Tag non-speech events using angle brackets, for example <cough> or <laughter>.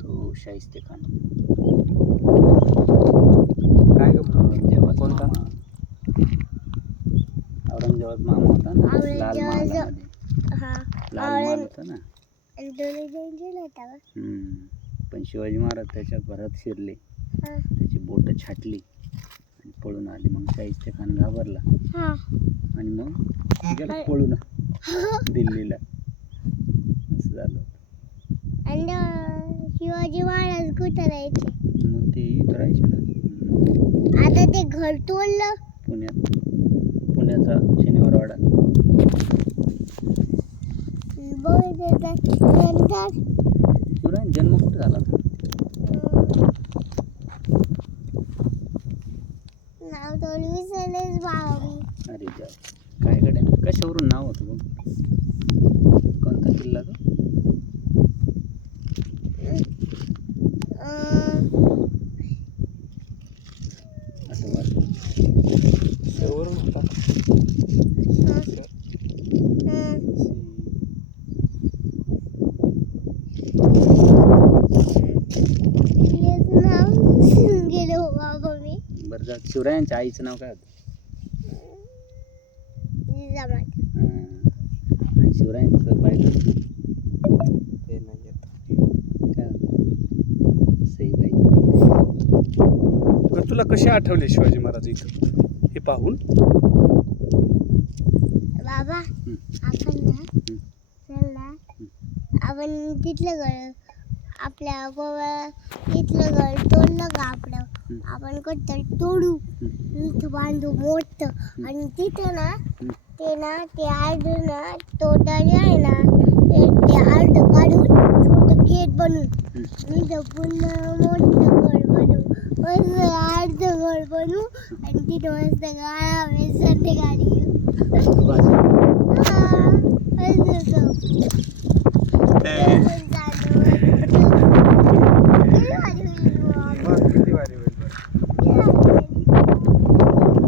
तो शाहिस्ते खान काय ग औरंगजेबाचा कोणता? मामा. होता ना लाल हा महाल होता ना. पण शिवाजी महाराज त्याच्या घरात शिरले. हा. त्याची बोटं छाटली आणि पळून आले. मग शाहिस्ते खान घाबरला. हा. आणि मग गेला पळून <laughs> दिल्लीला. आणि शिवाजी महाराज कुठं राहायचे? मग ते इथं राहायचे ना. आता ते घर तोडलं. पुण्यात. पुण्याचा शनिवार वाडा बघितलं नंतर? शिवराय जन्म कुठे झाला? होता नाव थोडी विसरलेच बाबा मी. अरे जा काय गड्या? कशावरून नाव होतं बघ? कोणता किल्ला तो अं, असं वाटतं शेवरून होता अं, तिचं नाव विसरून गेलो बाबा मी बरं जा शिवरायांच्या आईचं नाव काय होतं? हां. शिवरायांचं बायको ते नाही येत काय होतं सईबाई बरं, तुला कसे आठवले शिवाजी महाराज इथं हे पाहून बाबा हं. आपण ना हं. चल ना आपण तिथलं घर आपल्या गोवा तिथलं घर तोडलं का आपलं. आपण कुठं तोडू. इथं बांधू मोठं आणि तिथं ना. ते ना ते आर्ध ना तोडाले आहे ना ते ते आर्ध काढून छोटं गेट बनवू हं. इथं पुन्हा मोठं घर बनवू मस्त बॉल बनू आणि ती मस्त गाडी संडे गाडी घेऊ हा